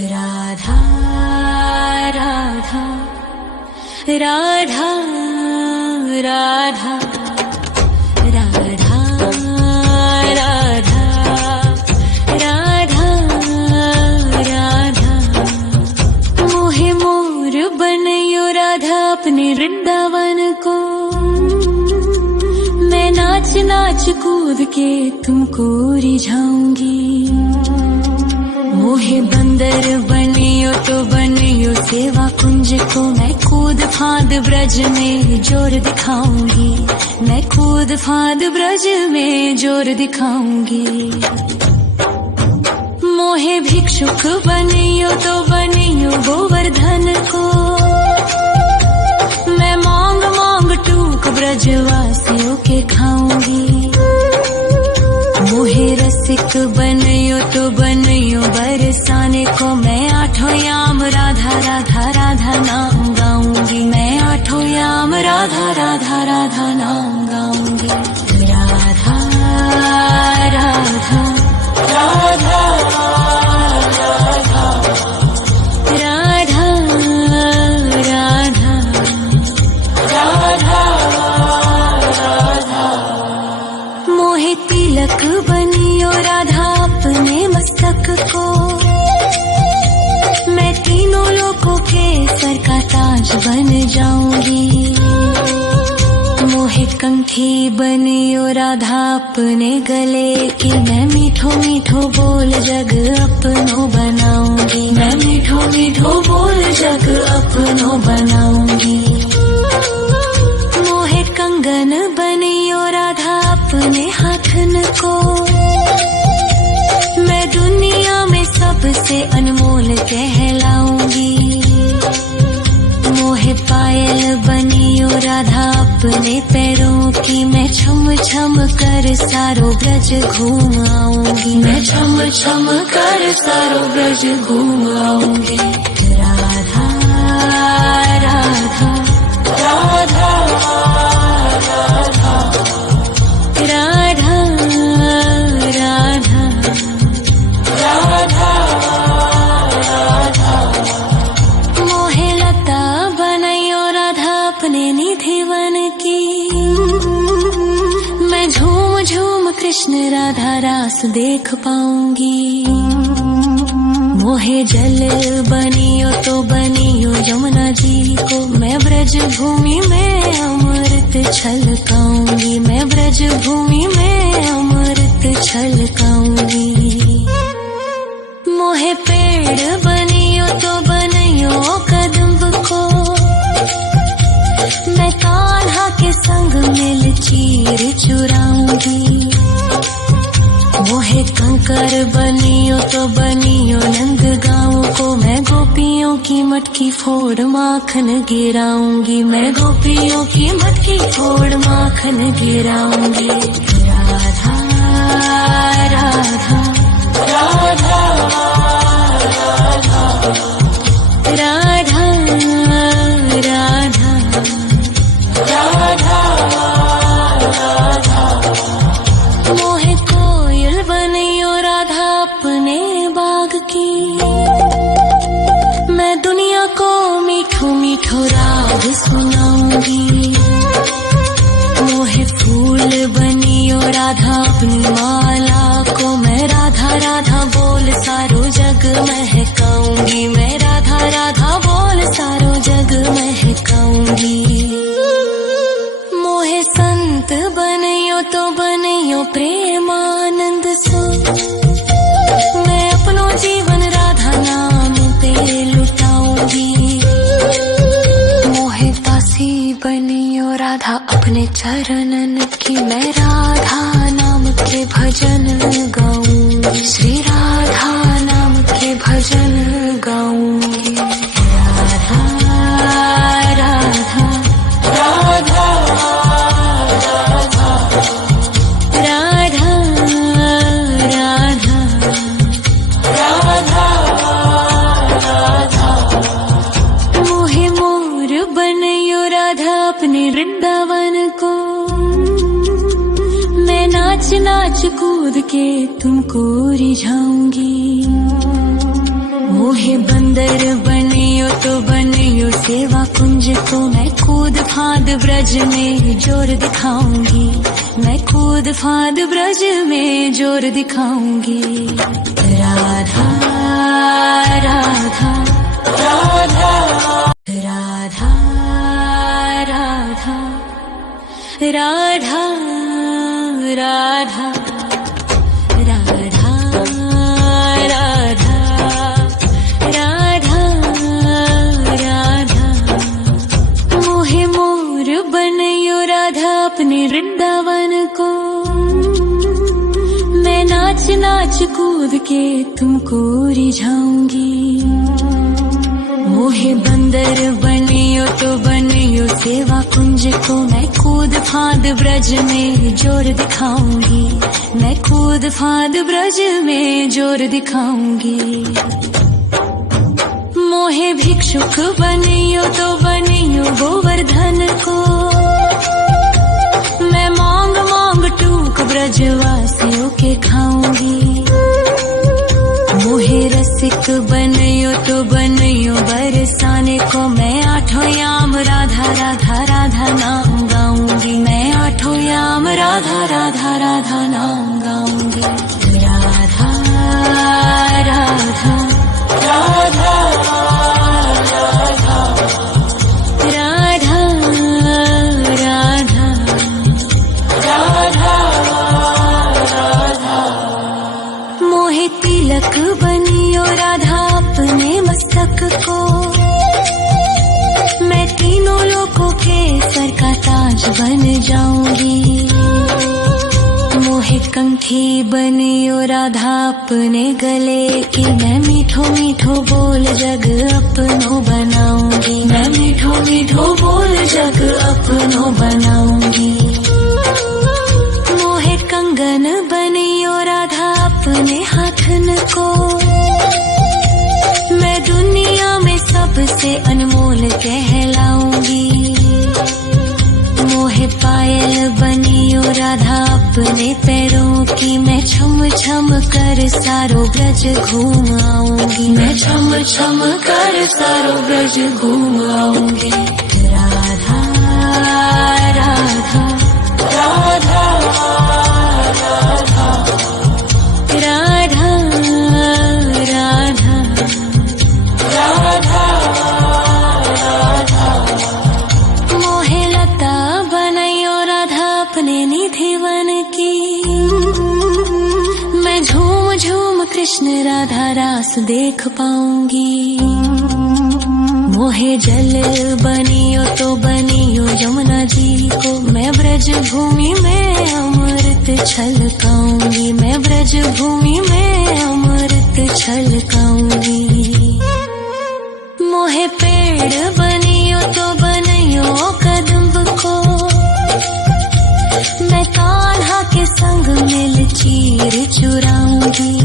राधा राधा राधा राधा राधा राधा राधा राधा मोहे मोर बनयो राधा अपने वृंदावन को। मैं नाच नाच कूद के तुमको रिझाऊंगी। मोहे बंदर बनियो तो बनियो सेवा कुंज को। मैं कूद फांद ब्रज में जोर दिखाऊंगी। मैं कूद फांद ब्रज में जोर दिखाऊंगी। मोहे भिक्षुक बनियो तो बनियो गोवर्धन को। मैं मांग मांग टूक ब्रजवासियों के खाऊंगी। मोहे रसिक बनियो तो बनियो बरसाने को। मैं आठों याम राधा राधा राधा नाम गाऊंगी। मैं आठों याम राधा राधा राधा नाम गाऊंगी। राधा राधा राधा राधा राधा राधा राधा। मोहे तिलक बनियो राधा अपने मस्तक को। मैं तीनों लोगों के सर का ताज बन जाऊंगी। मोहे कंठी बनियो राधा अपने गले की। मैं मीठो मीठो बोल जग अपनो बनाऊंगी। मैं मीठो मीठो बोल जग अपनो बनाऊंगी। मोहे कंगन बनियो राधा अपने हाथन को। मैं दुनिया में सबसे अनमोल कहलाऊंगी। मोहे पायल बनियो राधा अपने पैरों की। मैं छम छम कर सारो ब्रज घूम आऊंगी। मैं छम छम कर सारो ब्रज घूम आऊंगी। राधा राधा राधा राधा राधा राधा राधा। मोहे लता बनयो राधा अपने निधि वन की। मैं झूम झूम कृष्ण राधा रास देख पाऊंगी। मोहे जल बनियो तो बनियो यमुना जी को। मैं ब्रज भूमि में अमृत छलकाऊंगी। मैं ब्रज भूमि में अमृत छलकाऊंगी। मोहे पेड़ बनियो तो बनियो कदम्ब को। मैं कान्हा के संग मिल चीर चुराऊंगी। मोहे कंकर बनियो तो बनियो नंद गाँव को। मैं गोपियों की मटकी फोड़ माखन गिराऊंगी। मैं गोपियों की मटकी फोड़ माखन गिराऊंगी। राधा राधा राधा राधा राधा राधा राधा। मोहे कोयल बनियो राधा अपने बाग की। मैं दुनिया को मीठो मीठो राग सुनाऊंगी। मोहे फूल बनियो राधा अपनी माला को। मैं राधा राधा बोल सारो जग महकाऊंगी। मैं राधा राधा बोल सारो जग महकाऊंगी। मोहे संत बनियो तो बनियो प्रेमानंद सो। मैं अपनो जीवन राधा नाम पे लुटाऊंगी। मोहे दासी बनियो राधा अपने चरणन की। मैं राधा नाम के भजन गाऊंगी। श्री राधा नाम के भजन गाऊंगी। राधा राधा राधा राधा राधा राधा राधा। मोहे मोर बनयो राधा अपने वृंदावन को। मैं नाच नाच कूद के तुमको रिझाऊंगी। मोहे बंदर बनियो तो बनियो सेवा कुंज को, मैं कूद फांद ब्रज में जोर दिखाऊंगी, मैं कूद फांद ब्रज में जोर दिखाऊंगी। राधा राधा राधा राधा राधा राधा राधा राधा राधा राधा। मोहे मोर बनयो राधा अपने वृंदावन को, मैं नाच नाच कूद के तुमको रिझाऊंगी। मोहे बंदर बनियो तो बनियो सेवा कुंज को, मैं कूद फांद ब्रज में जोर दिखाऊंगी, मैं कूद फांद ब्रज में जोर दिखाऊंगी। मोहे भिक्षुक बनियो तो बनियो गोवर्धन को, मैं मांग मांग टूक ब्रजवासियों के खाऊंगी। मोहे रसिक बनियो तो बनियो बरसाने को, मैं आठों याम राधा राधा राधा नाम गाऊंगी, मैं आठों याम राधा राधा राधा नाम गाऊंगी। राधा राधा राधा राधा राधा राधा राधा। मोहे तिलक बनियो राधा अपने मस्तक को, मैं तीनों लोगों के सर का ताज बन जाऊंगी। मोहे कंठी बनियो राधा अपने गले की, मैं मीठो मीठो बोल जग अपनो बनाऊंगी, मैं मीठो मीठो बोल जग अपनो बनाऊंगी। मोहे कंगन बनियो राधा अपने हाथन को, मैं दुनिया में सबसे अनमोल कहलाऊंगी। मोहे पायल बनियो राधा अपने पैरों की, मैं छम छम कर सारो ब्रज घूम आऊंगी, मैं छम छम कर सारो ब्रज घूम आऊंगी। राधा राधा राधा राधा राधा राधा राधा राधा। मोहे लता बनयो राधा अपने निधि वन की, मैं झूम झूम कृष्ण राधा रास देख पाऊंगी। मोहे जल बनियो तो बनियो यमुना जी को, मैं ब्रज भूमि में अमृत छलकाऊंगी, मैं ब्रज भूमि में अमृत छलकाऊंगी। मोहे पेड़ बनियो तो बनियो कदम्ब को, मैं कान्हा के संग मिल चीर चुराऊंगी।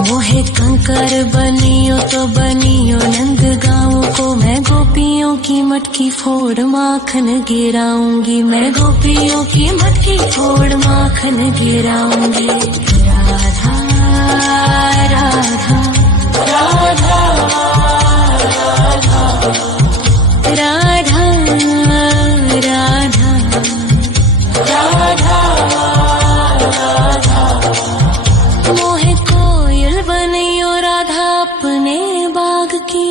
मोहे कंकर बनियो तो बनियो नंद गाँव को, मैं गोपियों की मटकी फोड़ माखन गिराऊंगी, मैं गोपियों की मटकी फोड़ माखन गिराऊंगी। राधा राधा राधा राधा राधा राधा राधा। मोहे कोयल बनियो राधा अपने बाग की,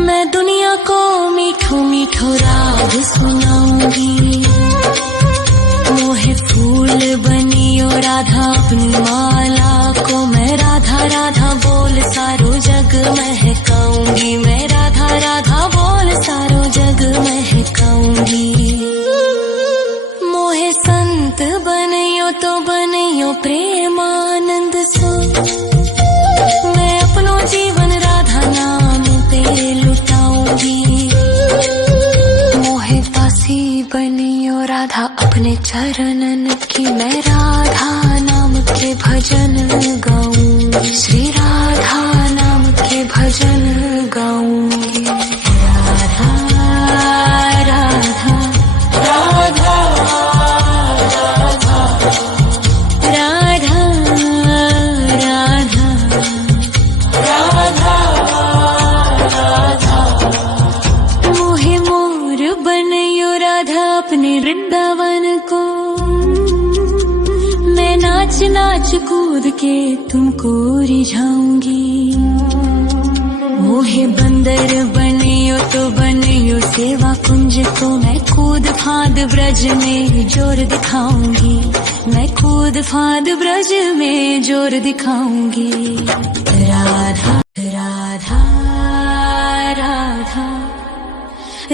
मैं दुनिया को मीठो मीठो राग सुनाऊंगी। मोहे फूल बनियो राधा अपनी माला को, मैं राधा राधा बोल सारो जग महकाऊंगी, मैं राधा राधा बोल सारो जग महकाऊंगी। मोहे संत बनियो तो बनियो प्रेमानंद सो, मैं अपनो जीवन राधा नाम पे लुटाऊंगी। मोहे दासी बनियो राधा अपने चरणन की, मैं राधा नाम के भजन गाऊंगी, श्री राधा नाम के भजन गाऊंगी। राधा राधा राधा राधा राधा राधा कूद के तुमको रिझाऊंगी। मोहे बंदर बनियो तो बनियो सेवा कुंज को, मैं कूद फांद ब्रज में जोर दिखाऊंगी। मैं कूद फांद ब्रज में जोर दिखाऊंगी। राधा राधा राधा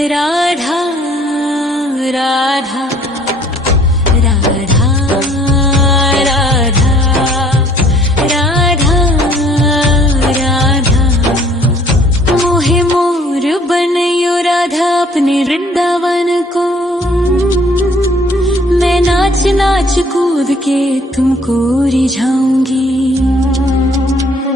राधा राधा राधा राधा राधा राधा। मोहे मोर बनयो राधा अपने वृंदावन को, मैं नाच नाच कूद के तुमको रिझाऊंगी।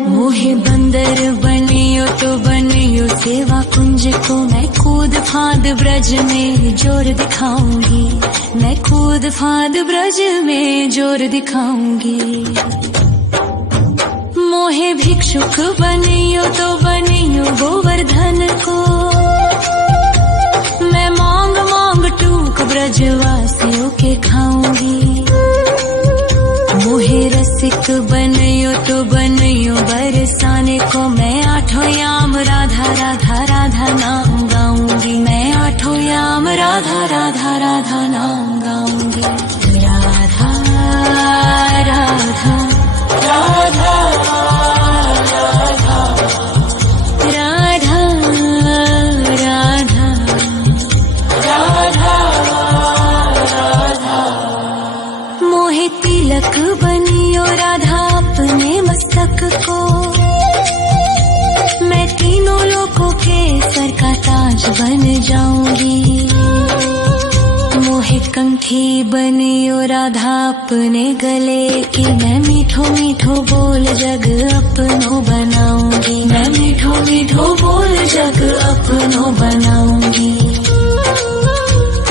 मोहे बंदर बनियो तो बनियो सेवा कुंज को, मैं कूद फांद ब्रज में जोर दिखाऊंगी। मैं कूद फांद ब्रज में जोर दिखाऊंगी। मोहे भिक्षुक बनियो तो बनियो गोवर्धन को, मैं मांग मांग टूक ब्रजवासियों के खाऊंगी। मोहे रसिक बनियो तो बनियो बरसाने को, मैं आठों याम राधा राधा राधा नाम गाऊंगी। मैं आठों याम राधा राधा राधा नाम गाऊंगी। राधा राधा राधा राधा राधा राधा राधा। मोहे तिलक बनियो राधा अपने मस्तक को, मैं तीनों लोकों के सर का ताज बन जाऊंगी। मोहे कंठी बनियो राधा अपने गले की, मैं मीठो मीठो बोल जग अपनो बनाऊंगी। मैं मीठो मीठो बोल जग अपनो बनाऊंगी।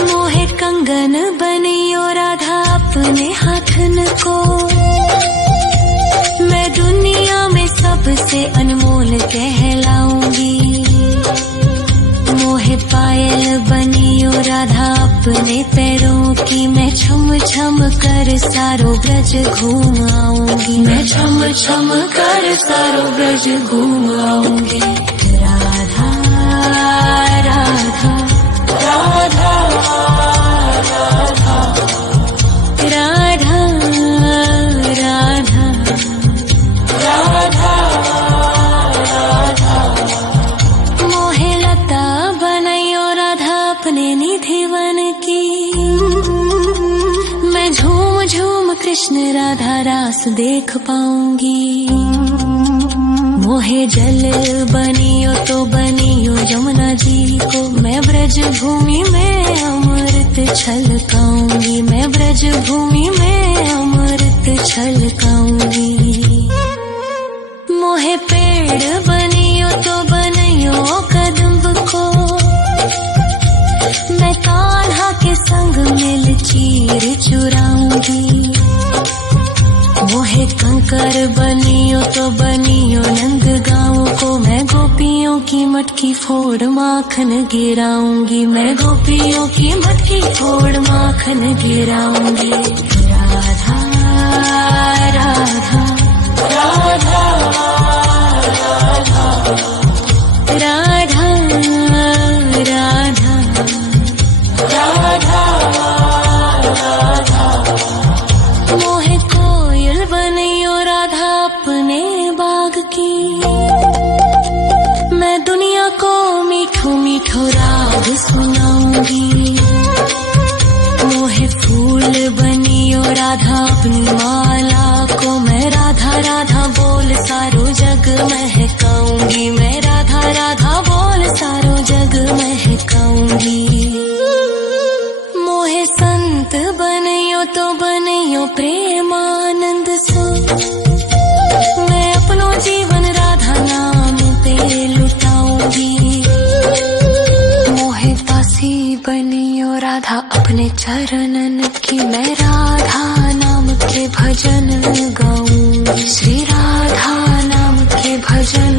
मोहे कंगन बनियो राधा अपने हाथन को, मैं दुनिया में सबसे अनमोल कहलाऊंगी। मोहे पायल बनियो राधा अपने पैरों की, मैं छम छम कर सारो ब्रज घूम आऊंगी। मैं छम छम कर सारो ब्रज घूम आऊंगी। राधा राधा राधा राधा राधा राधा राधा। मोहे लता बनयो राधा अपने निधिवन की, मैं झूम झूम कृष्ण राधा रास देख पाऊंगी। मोहे जल बनियो तो बनियो यमुना जी को, मैं ब्रज भूमि में अमृत छलकाऊंगी। मैं ब्रज भूमि में अमृत छलकाऊंगी। मोहे पेड़ बनियो तो बनियो कदम्ब को, मैं कान्हा के संग मिल चीर चुराऊंगी। मोहे कंकर बनियो तो बनियो नंद गाँव को, मैं गोपियों की मटकी फोड़ माखन गिराऊंगी। मैं गोपियों की मटकी फोड़ माखन गिराऊंगी। राधा राधा राधा राधा राधा राधा राधा। मोहे कोयल बनियो राधा अपने बाग की, मैं दुनिया को मीठो मीठो राग सुनाऊंगी। मोहे फूल बनियो राधा अपनी माला को, मैं राधा राधा बोल सारो जग महकाऊंगी। मैं राधा राधा बोल सारो जग महकाऊंगी। मोहे संत बनियो तो बनियो प्रेमानंद सो, मैं अपनो जीवन राधा नाम पे लुटाऊंगी। मोहे दासी बनियो राधा अपने चरणन की, मैं राधा नाम के भजन गाऊंगी। श्री राधा नाम के भजन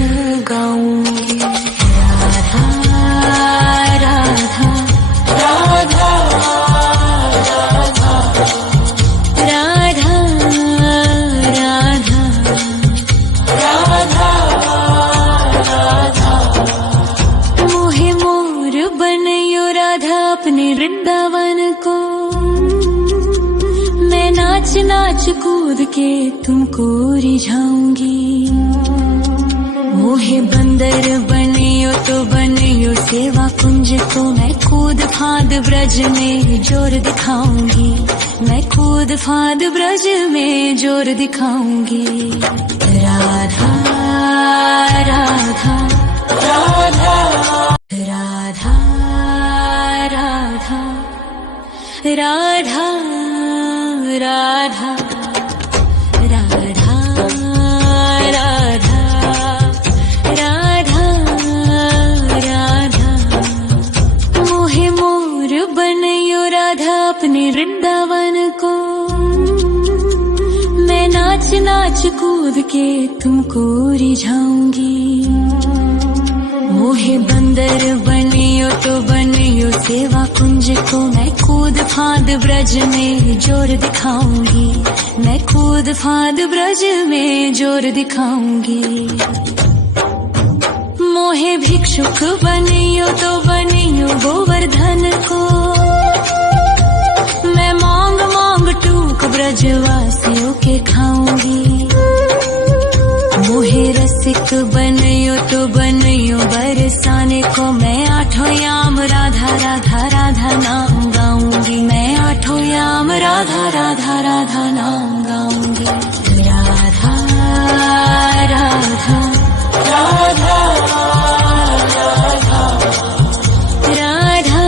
गाऊंगी। राधा राधा राधा राधा राधा राधा नाच कूद के तुमको रिझाऊंगी। मोहे बंदर बनियो तो बनियो सेवा कुंज को, मैं कूद फांद ब्रज में जोर दिखाऊंगी। मैं कूद फांद ब्रज में जोर दिखाऊंगी। राधा राधा राधा राधा राधा राधा राधा राधा राधा राधा राधा। मोहे मोर बनयो राधा अपने वृंदावन को, मैं नाच नाच कूद के तुमको रिझाऊंगी। मोहे बंदर बनियो तो बनियो सेवा कुंज को, मैं कूद फांद ब्रज में जोर दिखाऊंगी। मैं कूद फांद ब्रज में जोर दिखाऊंगी। मोहे भिक्षुक बनियो तो बनियो गोवर्धन को, मैं मांग मांग टूक ब्रजवासियों के खाऊंगी। मोहे रसिक बनियो तो बनियो बरसाने को, मैं आठों याम राधा राधा राधा नाम गाऊंगी। मैं आठों याम राधा राधा राधा नाम गाऊंगी। राधा राधा राधा राधा राधा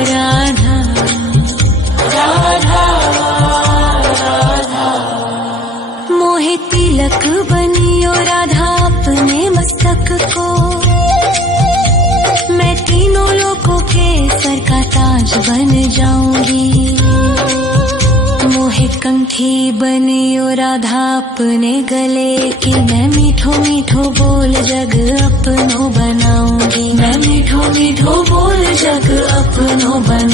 राधा राधा। मोहे तिलक बनियो राधा अपने मस्तक को, मैं तीनों लोगों के सर का ताज बन जाऊंगी। मोहे कंठी बनियो राधा अपने गले की, मैं मीठो मीठो बोल जग अपनो बनाऊंगी। मैं मीठो मीठो बोल जग अपनो बना